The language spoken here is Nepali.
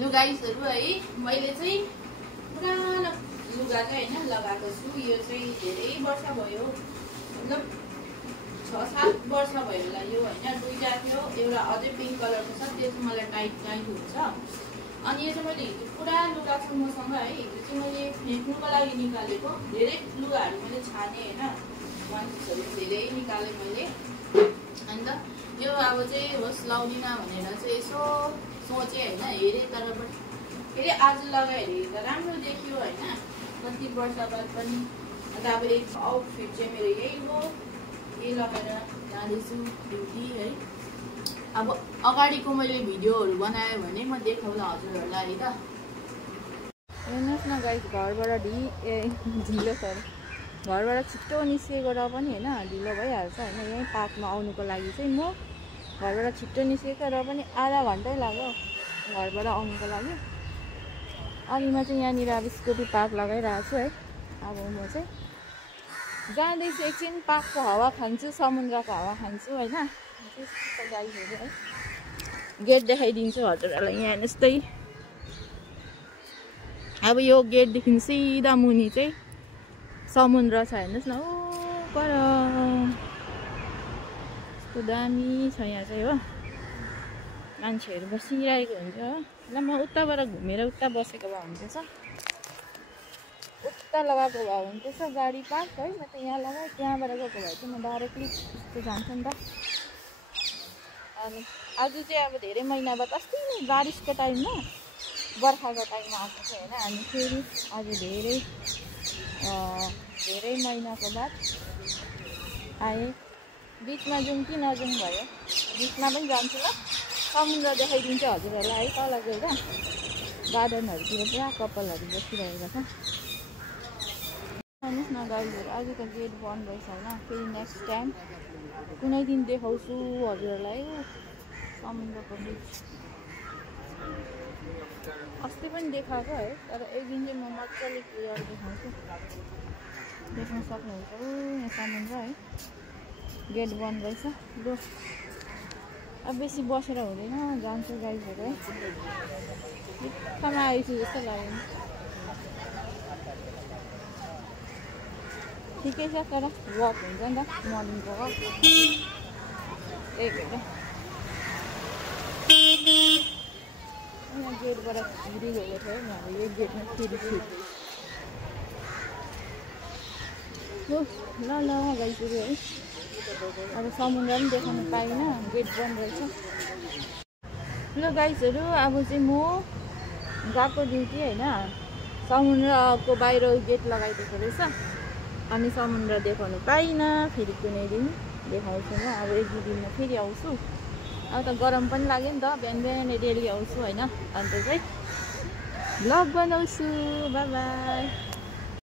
लुगाइसहरु है मैले चाहिँ पुरानो लुगा चाहिँ हैन लगाएको छु। यो चाहिँ धेरै वर्ष भयो, मतलब 6-7 वर्ष भयो होला यो हैन। दुईटा थियो, एउटा अझै पिंक कलरको छ, त्यो चाहिँ मलाई टाइट हुन्छ। अनि यो चाहिँ मैले हिजो पुरा लुगा छ मसँग है। हिजो चाहिँ मैले फ्याँक्नुको लागि निकालेको धेरै लुगाहरू मैले छाने हैन, मान्छेहरु धेरै निकाले मैले। अनि त यो अब चाहिँ होस् लाउदिन भनेर चाहिँ यसो सोचे हैन, हेरे तर फेरि आज लगाएर हेर्दा राम्रो देखियो हैन। कति वर्ष बाद पनि अन्त अब एक आउटफिट चाहिँ मेरो यही हो, यही लगाएर जाँदैछु ड्युटी है। अब अगाडिको मैले भिडियोहरू बनायो भने म देखाउँला हजुरहरूलाई है त। हेर्नुहोस् न गाइस, घरबाट ढिलो छ, घरबाट छिट्टो निस्केको र पनि हैन ढिलो भइहाल्छ हैन। यहीँ पार्कमा आउनुको लागि चाहिँ म घरबाट छिट्टो निस्केको र पनि आधा घन्टै लाग्यो घरबाट आउनुको लागि। अनि म चाहिँ यहाँनिर अब स्कुटी पार्क लगाइरहेको छु है। अब म चाहिँ जाँदैछु, एकछिन पार्कको हावा खान्छु, समुद्रको हावा खान्छु हैन। गाईहरू है, गेट देखाइदिन्छु हजुरहरूलाई। यहाँ हेर्नुहोस् त, अब यो गेटदेखि सिधा मुनि चाहिँ समुद्र छ, हेर्नुहोस् न। ओ पर यस्तो दामी छ यहाँ चाहिँ हो, मान्छेहरू बसिरहेको हुन्छ हो। ल म उताबाट घुमेर उता बसेको भए हुन्थेछ, उता लगाएको भए हुन्थेछ गाडी पार्क है। म त यहाँ लगाएँ, त्यहाँबाट गएको भए चाहिँ म डाइरेक्टली यस्तो जान्छु नि त। अनि आज चाहिँ अब धेरै महिना बाद, अस्ति नै बारिसको टाइममा बर्खाको टाइममा आएको थियो होइन। अनि फेरि आज धेरै महिनाको बाद आएँ। बिचमा जाउँ कि नजाउँ भयो, बिचमा पनि जान्छु ल। समुद्र देखाइदिन्छु हजुरहरूलाई है, तल गएर गार्डनहरूतिर पुरा कपालहरू बसिरहेको छ। हेर्नुहोस् न गाईहरू, आज त गेट बन्द रहेछ होइन। फेरि नेक्स्ट टाइम कुनै दिन देखाउँछु हजुरहरूलाई समुद्रको बिच। अस्ति पनि देखाएको है, तर एक दिन चाहिँ म मजाले क्लियर देखाउँछु, देख्न सक्नुहुन्छ। यहाँ समुद्र है, गेट बन्द रहेछ। लु अब बेसी बसेर हुँदैन, जान्छु गाईहरू है। बित्थामा आइछु जस्तो लाग्यो, ठिकै छ, तर वक हुन्छ नि त, मर्निङको वक। त्यही भएर यहाँ गेटबाट छिरी गएको थियो, यहाँ यो गेटमा फेरि ल गाईहरू है। अब समुद्र पनि देखाउनु पाइनँ, गेट बन्द रहेछ। ल गाईहरू, अब चाहिँ म गएको ड्युटी होइन। समुद्रको बाहिर गेट लगाइदिएको रहेछ, अनि समुद्र देखाउनु पाइनँ। फेरि कुनै दिन देखाउँछु म, अब एक दुई दिनमा फेरि आउँछु। अब त गरम पनि लाग्यो नि त, बिहान बिहानै डेली आउँछु होइन। अन्त चाहिँ भ्लग बनाउँछु। By by.